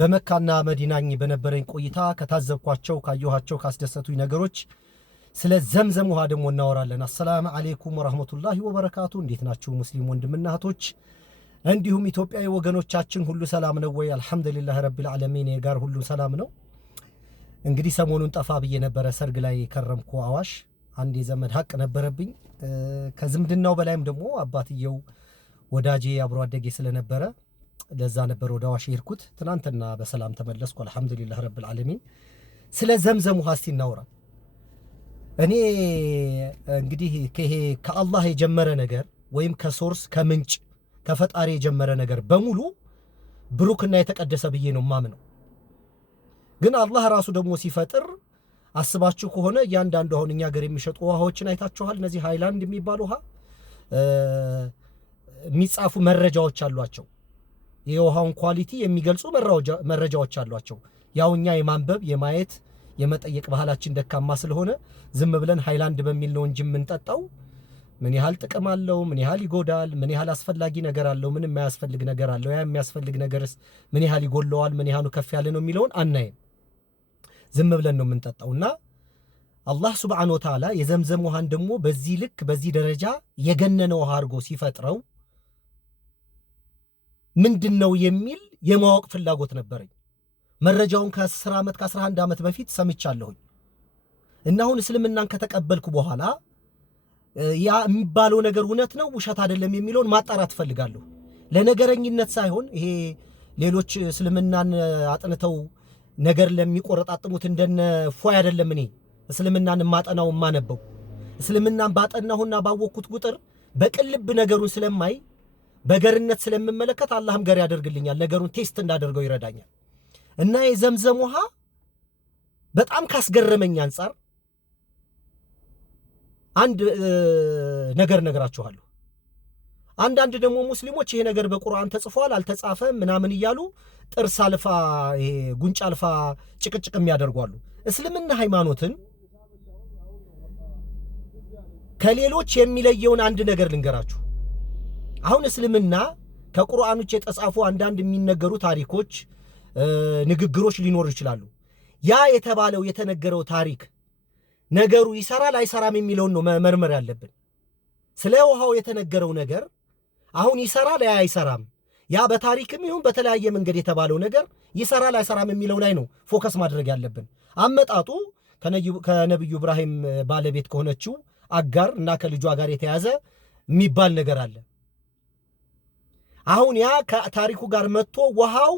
በመካና መዲናኝ በነበረኝ ቆይታ ከታዘብኳቸው ካየኋቸው ካስደሰቱኝ ነገሮች ስለ ዘምዘም ውሃ ደግሞ እናወራለን። አሰላሙ አለይኩም ወራህመቱላሂ ወበረካቱ። እንዴት ናችሁ ሙስሊም ወንድምና እህቶች፣ እንዲሁም ኢትዮጵያዊ ወገኖቻችን ሁሉ ሰላም ነው ወይ? አልহামዱሊላህ ረቢል ዓለሚን ጋር ሁሉ ሰላም ነው። እንግዲህ ሰሞኑን ጠፋ ብዬ ነበረ። ሰርግ ላይ ከረምኩ አዋሽ አንድ የዘመድ ሀቅ ነበረብኝ። ከዝምድናው በላይም ደግሞ አባትየው ወዳጄ አብሮ አደጌ ስለነበረ ለዛ ነበር ወደ አዋሽ ይርኩት። ትናንትና በሰላም ተመለስኩ አልহামዱሊላህ ረቢል ዓለሚን። ስለ ዘምዘም ውሃ እስቲ እናውራ። እኔ እንግዲህ ከአላህ የጀመረ ነገር ወይም ከሶርስ ከምንጭ ከፈጣሪ የጀመረ ነገር በሙሉ ብሩክና የተቀደሰ ብዬ ነው ማምነው። ግን አላህ ራሱ ደግሞ ሲፈጥር አስባችሁ ከሆነ እያንዳንዱ አሁን እኛ ሀገር የሚሸጡ ውሃዎችን አይታችኋል። እነዚህ ሃይላንድ የሚባሉ ውሃ የሚጻፉ መረጃዎች አሏቸው። የውሃውን ኳሊቲ የሚገልጹ መረጃዎች አሏቸው። ያው እኛ የማንበብ የማየት የመጠየቅ ባህላችን ደካማ ስለሆነ ዝም ብለን ሃይላንድ በሚል ነው እንጂ የምንጠጣው ምን ያህል ጥቅም አለው፣ ምን ያህል ይጎዳል፣ ምን ያህል አስፈላጊ ነገር አለው፣ ምን የማያስፈልግ ነገር አለው፣ ያ የሚያስፈልግ ነገርስ ምን ያህል ይጎለዋል፣ ምን ያህሉ ከፍ ያለ ነው የሚለውን አናይም። ዝም ብለን ነው የምንጠጣውና አላህ ሱብሓነሁ ወተዓላ የዘምዘም ውሃን ደግሞ በዚህ ልክ በዚህ ደረጃ የገነነ ውሃ አድርጎ ሲፈጥረው ምንድነው የሚል የማወቅ ፍላጎት ነበረኝ። መረጃውን ከ10 ዓመት ከ11 ዓመት በፊት ሰምቻለሁኝ እና አሁን እስልምናን ከተቀበልኩ በኋላ ያ የሚባለው ነገር እውነት ነው ውሸት አይደለም የሚለውን ማጣራት ፈልጋለሁ። ለነገረኝነት ሳይሆን ይሄ ሌሎች እስልምናን አጥንተው ነገር ለሚቆረጣጥሙት እንደነ ፎይ አይደለም። እኔ እስልምናን ማጠናው ማነበው እስልምናን ባጠናሁና ባወቅኩት ቁጥር በቅልብ ነገሩን ስለማይ በገርነት ስለምመለከት አላህም ገር ያደርግልኛል፣ ነገሩን ቴስት እንዳደርገው ይረዳኛል። እና የዘምዘም ውሃ በጣም ካስገረመኝ አንፃር አንድ ነገር ነግራችኋለሁ። አንዳንድ ደግሞ ሙስሊሞች ይሄ ነገር በቁርአን ተጽፏል አልተጻፈም ምናምን እያሉ ጥርስ አልፋ ጉንጭ አልፋ ጭቅጭቅ የሚያደርጓሉ። እስልምና ሃይማኖትን ከሌሎች የሚለየውን አንድ ነገር ልንገራችሁ። አሁን እስልምና ከቁርአን ውጭ የተጻፉ አንዳንድ የሚነገሩ ታሪኮች ንግግሮች ሊኖሩ ይችላሉ። ያ የተባለው የተነገረው ታሪክ ነገሩ ይሰራል አይሰራም የሚለውን ነው መመርመር ያለብን። ስለ ውሃው የተነገረው ነገር አሁን ይሰራል አይሰራም፣ ያ በታሪክም ይሁን በተለያየ መንገድ የተባለው ነገር ይሰራል አይሰራም የሚለው ላይ ነው ፎከስ ማድረግ ያለብን። አመጣጡ ከነብዩ ኢብራሂም ባለቤት ከሆነችው አጋር እና ከልጇ ጋር የተያዘ የሚባል ነገር አለ። አሁን ያ ከታሪኩ ጋር መጥቶ ውሃው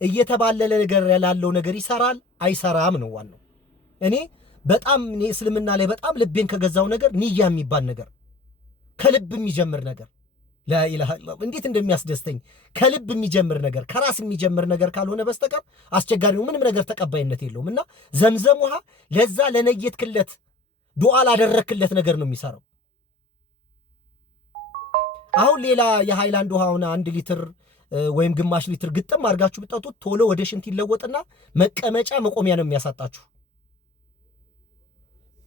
እየተባለለ ነገር ያላለው ነገር ይሰራል አይሰራም ነው ዋናው። እኔ በጣም እስልምና ላይ በጣም ልቤን ከገዛው ነገር ንያ የሚባል ነገር ከልብ የሚጀምር ነገር ላኢላሃ ኢላላህ እንዴት እንደሚያስደስተኝ ከልብ የሚጀምር ነገር ከራስ የሚጀምር ነገር ካልሆነ በስተቀር አስቸጋሪ ነው፣ ምንም ነገር ተቀባይነት የለውም። እና ዘምዘም ውሃ ለዛ ለነየትክለት ዱዓ ላደረክለት ነገር ነው የሚሰራው። አሁን ሌላ የሃይላንድ ውሃውን 1 ሊትር ወይም ግማሽ ሊትር ግጥም አድርጋችሁ ብትጠጡት ቶሎ ወደ ሽንት ይለወጥና መቀመጫ መቆሚያ ነው የሚያሳጣችሁ።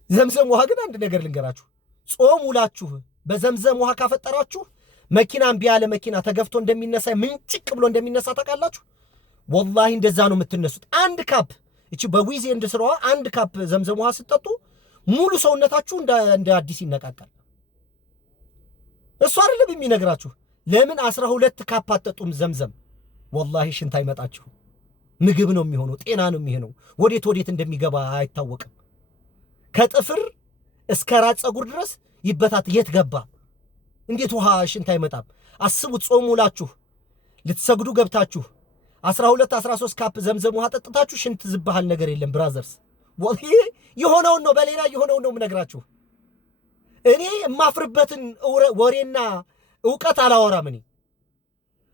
ዘምዘም ውሃ ግን አንድ ነገር ልንገራችሁ፣ ጾም ውላችሁ በዘምዘም ውሃ ካፈጠራችሁ መኪናም ቢያለ መኪና ተገፍቶ እንደሚነሳ ምንጭቅ ብሎ እንደሚነሳ ታውቃላችሁ። ወላሂ እንደዛ ነው የምትነሱት። አንድ ካፕ እቺ በዊዝ ኤንድ ስራዋ 1 ካፕ ዘምዘም ውሃ ስትጠጡ ሙሉ ሰውነታችሁ እንደ አዲስ ይነቃቃል። እሱ አይደለም የሚነግራችሁ። ለምን 12 ካፕ አትጠጡም ዘምዘም? ወላሂ ሽንት አይመጣችሁ፣ ምግብ ነው የሚሆነው፣ ጤና ነው የሚሆነው። ወዴት እንደሚገባ አይታወቅም። ከጥፍር እስከ ራስ ፀጉር ድረስ ይበታት። የት ገባ? እንዴት ውሃ ሽንት አይመጣም? አስቡት። ጾም ውላችሁ ልትሰግዱ ገብታችሁ 12 13 ካፕ ዘምዘም ውሃ ጠጥታችሁ ሽንት ዝባሃል ነገር የለም ብራዘርስ። ወላሂ የሆነውን ነው በሌላ የሆነውን ነው የምነግራችሁ። እኔ የማፍርበትን ወሬና ዕውቀት አላወራም። እኔ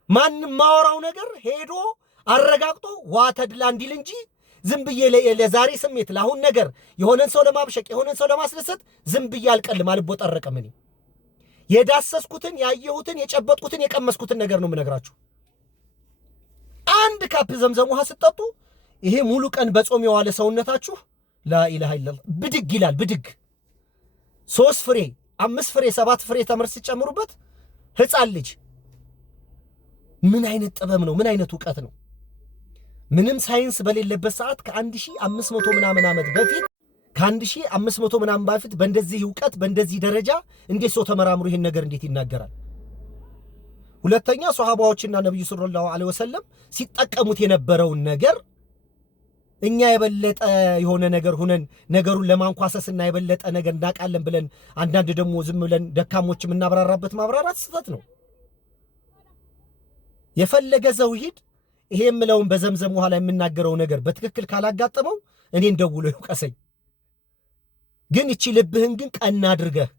ማንም ማወራው ነገር ሄዶ አረጋግጦ ዋተድላ እንዲል እንጂ ዝም ብዬ ለዛሬ ስሜት ለአሁን ነገር የሆነን ሰው ለማብሸቅ የሆነን ሰው ለማስደሰት ዝም ብዬ አልቀልም፣ አልቦጠረቅም። እኔ የዳሰስኩትን ያየሁትን የጨበጥኩትን የቀመስኩትን ነገር ነው የምነግራችሁ። 1 ካፕ ዘምዘም ውሃ ስትጠጡ ይሄ ሙሉ ቀን በጾም የዋለ ሰውነታችሁ ላኢላሃ ኢላላህ ብድግ ይላል። ብድግ 3 ፍሬ 5 ፍሬ 7 ፍሬ ተምር ሲጨምሩበት ህፃን ልጅ ምን አይነት ጥበብ ነው? ምን አይነት ዕውቀት ነው? ምንም ሳይንስ በሌለበት ሰዓት ከ1500 ምናምን ዓመት በፊት ከ1500 ምናምን በፊት በእንደዚህ ዕውቀት በእንደዚህ ደረጃ እንዴት ሰው ተመራምሮ ይሄን ነገር እንዴት ይናገራል? ሁለተኛ ሷሃባዎችና ነብዩ ሰለላሁ ዐለይሂ ወሰለም ሲጠቀሙት የነበረውን ነገር እኛ የበለጠ የሆነ ነገር ሆነን ነገሩን ለማንኳሰስና የበለጠ ነገር እንዳቃለን ብለን አንዳንድ ደግሞ ዝም ብለን ደካሞች የምናብራራበት ማብራራት ስህተት ነው። የፈለገ ሰው ይሄድ ይሄ የምለውን በዘምዘም ውሃ ላይ የምናገረው ነገር በትክክል ካላጋጠመው እኔን ደውሎ ይውቀሰኝ። ግን እቺ ልብህን ግን ቀና አድርገህ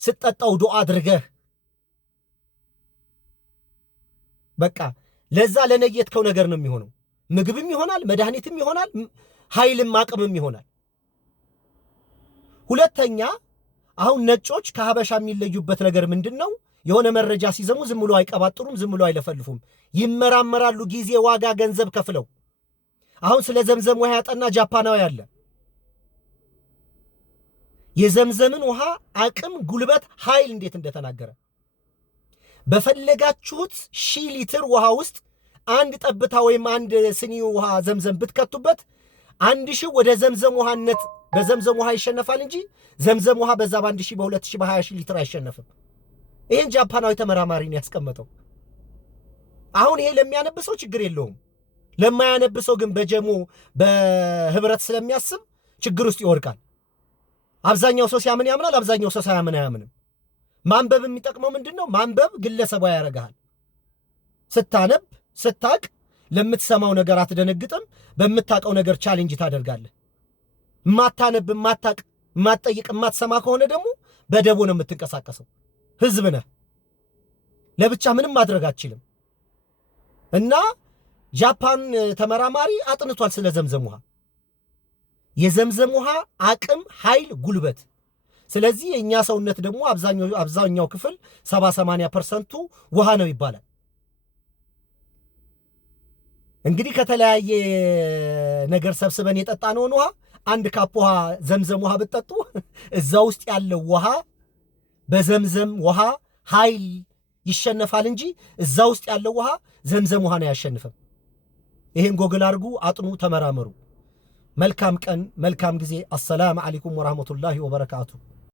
ስትጠጣው ዱዓ አድርገህ በቃ ለዛ ለነየትከው ነገር ነው የሚሆነው። ምግብም ይሆናል፣ መድኃኒትም ይሆናል፣ ኃይልም አቅምም ይሆናል። ሁለተኛ አሁን ነጮች ከሀበሻ የሚለዩበት ነገር ምንድነው? የሆነ መረጃ ሲዘሙ ዝም ብሎ አይቀባጥሩም፣ ዝም ብሎ አይለፈልፉም። ይመራመራሉ፣ ጊዜ፣ ዋጋ፣ ገንዘብ ከፍለው። አሁን ስለ ዘምዘም ውሃ ያጠና ጃፓናዊ አለ። የዘምዘምን ውሃ አቅም፣ ጉልበት፣ ኃይል እንዴት እንደተናገረ በፈለጋችሁት 1000 ሊትር ውሃ ውስጥ አንድ ጠብታ ወይም አንድ ስኒ ውሃ ዘምዘም ብትከቱበት 1000 ወደ ዘምዘም ውሃነት በዘምዘም ውሃ ይሸነፋል እንጂ ዘምዘም ውሃ በዛ በ1000 በ2000 በ20000 ሊትር አይሸነፍም። ይሄን ጃፓናዊ ተመራማሪ ነው ያስቀመጠው። አሁን ይሄ ለሚያነብሰው ችግር የለውም። ለማያነብሰው ግን በጀሞ በህብረት ስለሚያስብ ችግር ውስጥ ይወድቃል። አብዛኛው ሰው ሲያምን ያምናል፣ አብዛኛው ሰው ሳያምን አያምንም። ማንበብ የሚጠቅመው ምንድነው? ማንበብ ግለሰባዊ ያደርጋል። ስታነብ ስታቅ ለምትሰማው ነገር አትደነግጥም። በምታቀው ነገር ቻሌንጅ ታደርጋለህ። ማታነብ ማታቅ ማትጠይቅ ማትሰማ ከሆነ ደግሞ በደቦ ነው የምትንቀሳቀሰው። ህዝብ ነህ፣ ለብቻ ምንም ማድረግ አትችልም። እና ጃፓን ተመራማሪ አጥንቷል ስለ ዘምዘም ውሃ፣ የዘምዘም ውሃ አቅም፣ ኃይል፣ ጉልበት። ስለዚህ የእኛ ሰውነት ደግሞ አብዛኛው ክፍል 70-80% ውሃ ነው ይባላል። እንግዲህ ከተለያየ ነገር ሰብስበን የጠጣነውን ውሃ አንድ ካፕ ውሃ ዘምዘም ውሃ ብትጠጡ እዛ ውስጥ ያለው ውሃ በዘምዘም ውሃ ኃይል ይሸነፋል እንጂ እዛ ውስጥ ያለው ውሃ ዘምዘም ውሃ ነው ያሸንፈም። ይሄን ጎግል አድርጉ፣ አጥኑ፣ ተመራመሩ። መልካም ቀን፣ መልካም ጊዜ። አሰላሙ አለይኩም ወራህመቱላሂ ወበረካቱ።